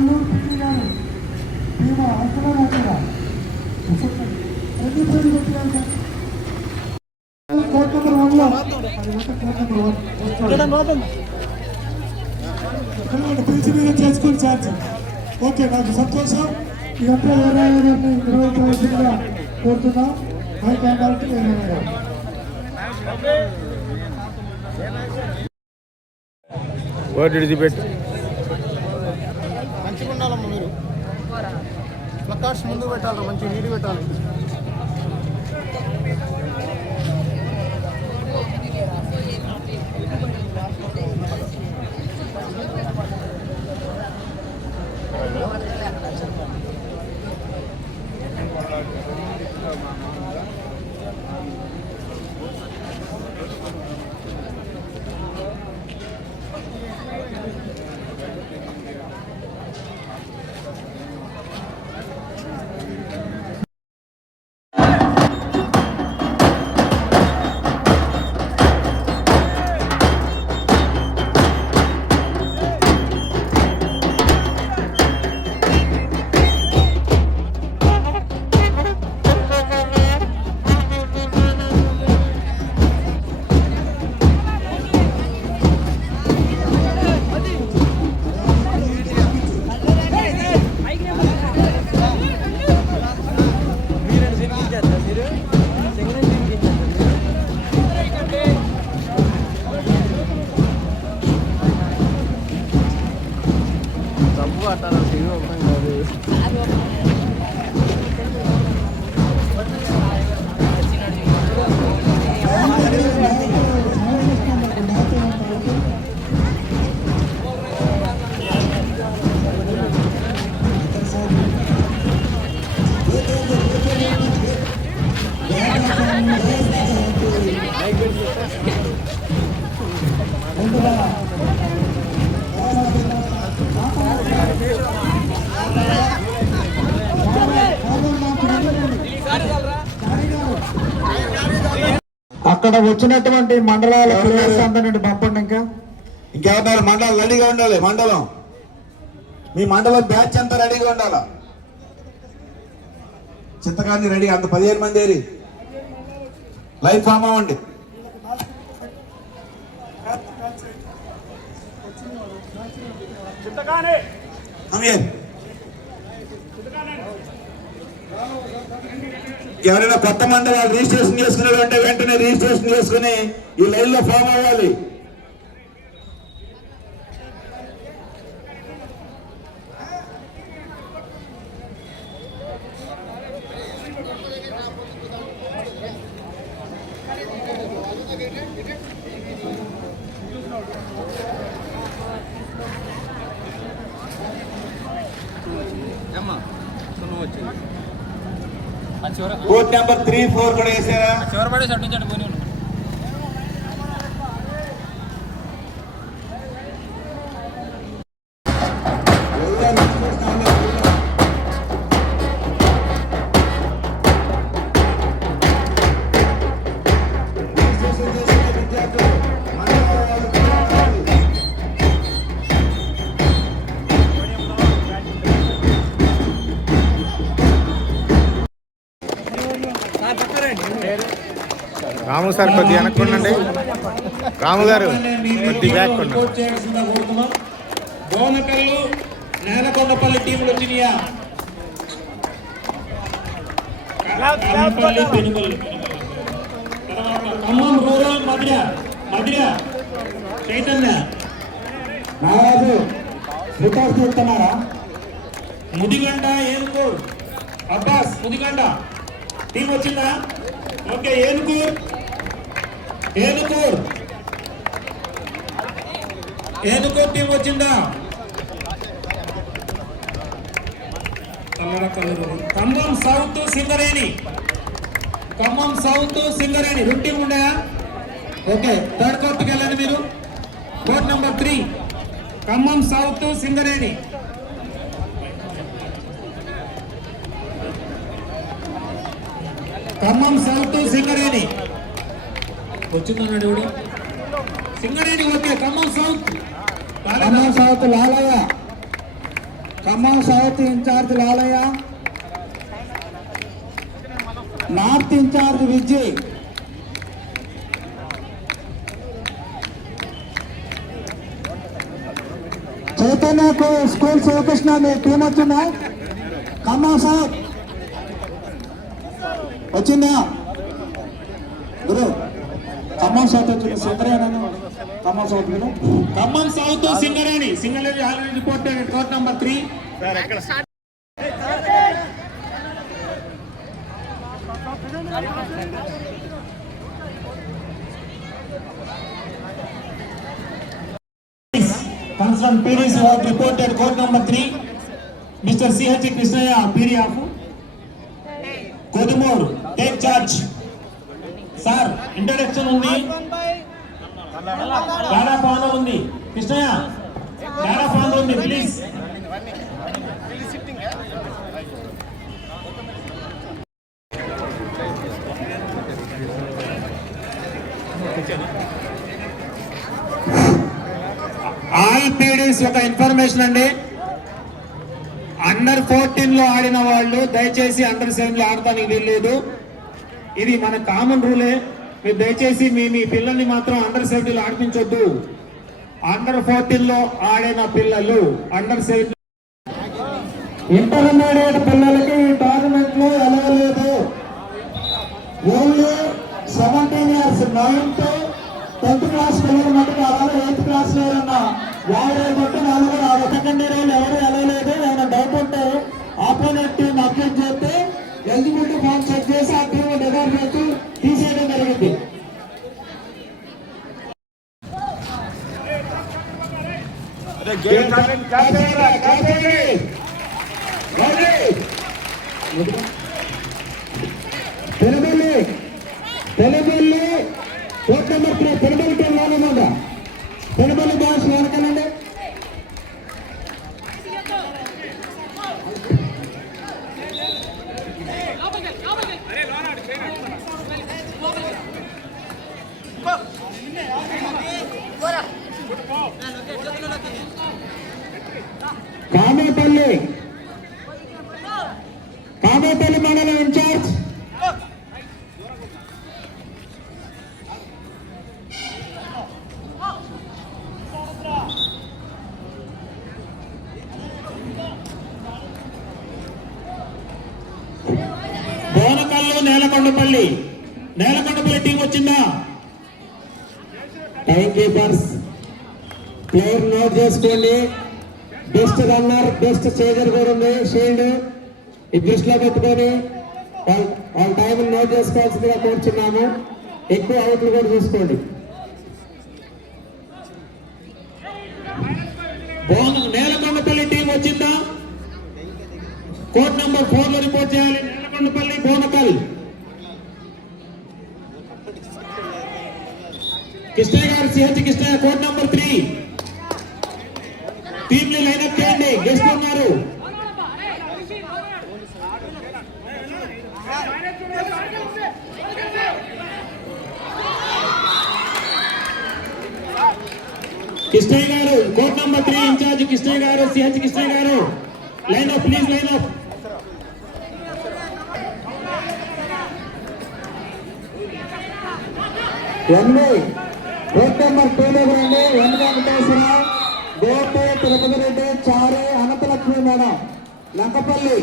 Alluri PT గారు మేము అంతలో ఉంటారా ప్రతి ప్రజలు పెట్టారు కోర్ట్ నెంబర్ వన్లో కోర్ట్ నెంబర్ వన్ పిలిచి మీద చేసుకుని ఛార్జ్ ఓకే నాకు సంతోషం ఇదంతా వేరే గారిని నిర్వహించవలసిందిగా కోరుతున్నాం మై క్యాండాలిటీ వేరే గారు Where did you bet? Placards ముందు పెట్టాలి మంచి నీటి పెట్టాలి. hasta los hijos, అక్కడ వచ్చినటువంటి మండలాల అందరినీ పంపండి ఇంకా. ఇంకెవరు మండలం రెడీగా ఉండాలి మండలం. మీ మండలం బ్యాచ్ అంతా రెడీగా ఉండాలా? చింతకాన్ని రెడీ అంత పదిహేను మంది ఏరి. లైఫ్ ఫామ్ అవ్వండి. ఎవరైనా కొత్త మండలాలు రిజిస్ట్రేషన్ చేసుకునేవంటే వెంటనే రిజిస్ట్రేషన్ చేసుకుని ఈ లైన్లో ఫామ్ అవ్వాలి. కోడ్ నెంబర్ త్రీ ఫోర్ కూడా వేసారా? చివరి పడేసి అటు పోనీ రాము సార్ రాము గారు కొద్ది బ్యాక్ ఉండండి నేలకొండపల్లి టీంలు వచ్చినాయా కల్లంపల్లి పెనుగల్లి. తర్వాత ఖమ్మం రూరల్ మధుర మధుర చైతన్య. నారాజు రికార్డు చూస్తున్నారా ముదిగండ ఏనుకూర్ అబ్బాస్ ముదిగండ టీం వచ్చిందా? ఓకే ఏనుకూర్ ఏనుకూర్. ఏనుకూర్ టీం వచ్చిందా? కన్నడ కల్లూరు. ఖమ్మం సౌత్ సింగరేణి. ఖమ్మం సౌత్ సింగరేణి. రెండు టీం ఉన్నాయా? ఓకే థర్డ్ కోర్టుకి వెళ్ళండి మీరు. Court number three. Khammam south Singareni. Khammam south Singareni. వచ్చిందన్నాడు ఎవడు Singareni okay Khammam south. Khammam south Lalaiah. Khammam south in-charge Lalaiah. North in-charge Vijay. Chaitanya school Sivakrishna మీ team వచ్చిందా? Khammam south. వచ్చిందా? South వచ్చింది సుందరేనా Khammam south Khammam south Singareni Singareni already reported court number three have reported code number three, Mr. CH Krishnaya, PD of Kodumur, take charge. Sir introduction ఉంది. గాడా father ఉంది. కృష్ణయ్య గాడా father ఉంది please. All PDs ఒక information అండి. Under ఫోర్టీన్లో ఆడిన వాళ్ళు దయచేసి అండర్ సెవెన్లో ఆడటానికి వీల్లేదు. ఇది మన కామన్ రూలే మీరు దయచేసి మీ మీ పిల్లల్ని మాత్రం అండర్ సెవెంటీన్లో ఆడిపించొద్దు. అండర్ ఫోర్టీన్లో ఆడిన పిల్లలు అండర్ సెవెంటీ ఇంటర్మీడియట్ పిల్లలకి ఈ టోర్నమెంట్లో ఎలా లేదు. Only seventeen years ninth tenth class పిల్లలు మటుకు అలాగే ఎయిత్ క్లాస్లో ఉన్న వాళ్ళు నాలుగు వాళ్ళు కూడా సెకండ్ ఇయర్ ఎవరు ఎలా నేను ఏమైనా డౌట్ ఉంటే ఆపోనెంట్ టీం చేస్తే ఎలిజిబిలిటీ ఫామ్ చెక్ చేసి ఆ టీం డిజైన్ చేసి తీసేయడం జరిగింది Penuballi Penuballi court number three Penuballi Penuballi boss వెనకాలండి Kamepalli మండలం ఇన్ఛార్జ్ బోనకల్లు నేలకొండపల్లి. నేలకొండపల్లి టీం వచ్చిందా? టైం కీపర్స్ ప్లేయర్ నోట్ చేసుకోండి. బెస్ట్ రన్నర్ బెస్ట్ చేజర్ కూడా ఉంది. షీల్డ్ ఈ దృష్టిలో పెట్టుకొని వాళ్ళ వాళ్ళ టైం నోట్ చేసుకోవాల్సిందిగా కోరుచున్నాము. ఎక్కువ అవుట్లు కూడా చూసుకోండి. నేలకొండపల్లి టీం వచ్చిందా? కోర్ట్ నంబర్ ఫోర్లో రిపోర్ట్ చేయాలి. Nelakondapalli Bonakal Krishnaiah garu CH Krishnaiah court number three Krishnaiah garu court number three in-charge Krishnaiah garu CH Krishnaiah garu. Line up please line up ఎన్ని రోడ్ నెంబర్ టూ దగ్గర రండి. N Venkateswararao. గోపే తిరుపతి రెడ్డి చారే Ananthalakshmi madam. Lankapalli.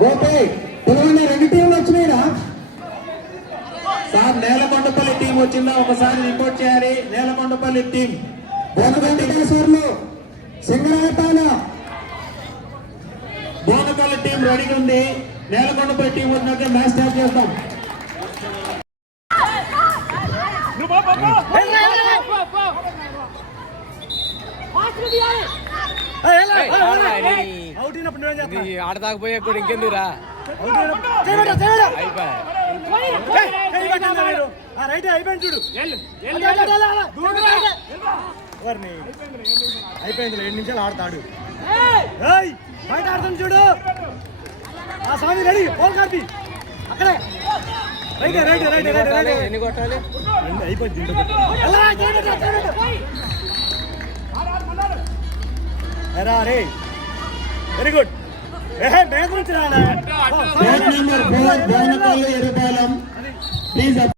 Gopi పిలవండి రెండు టీంలు వచ్చినాయిరా. Sir Nelakondapalli team వచ్చిందా? ఒకసారి రిపోర్ట్ చేయాలి. Nelakondapalli team. N Venkateswarlu Singarayapala. Bonapalli team రెడీగా ఉంది. నేలకొండపల్లి టీం వచ్చినాక మ్యాచ్ స్టార్ట్ చేస్తాం. ఆడదాకపోయా కూడా ఇంకెందుకురా అయిపోయా అయిపోయింది రెండు నిమిషాలు ఆడతాడు బయట ఆడుతుంది చూడు ఆ స్వామి రెడీ పోల్ కార్తీ అక్కడే right right right right right ఎన్ని కొట్టాలి అయిపోయింది ఎరా రే వెరీ గుడ్ ప్లీజ్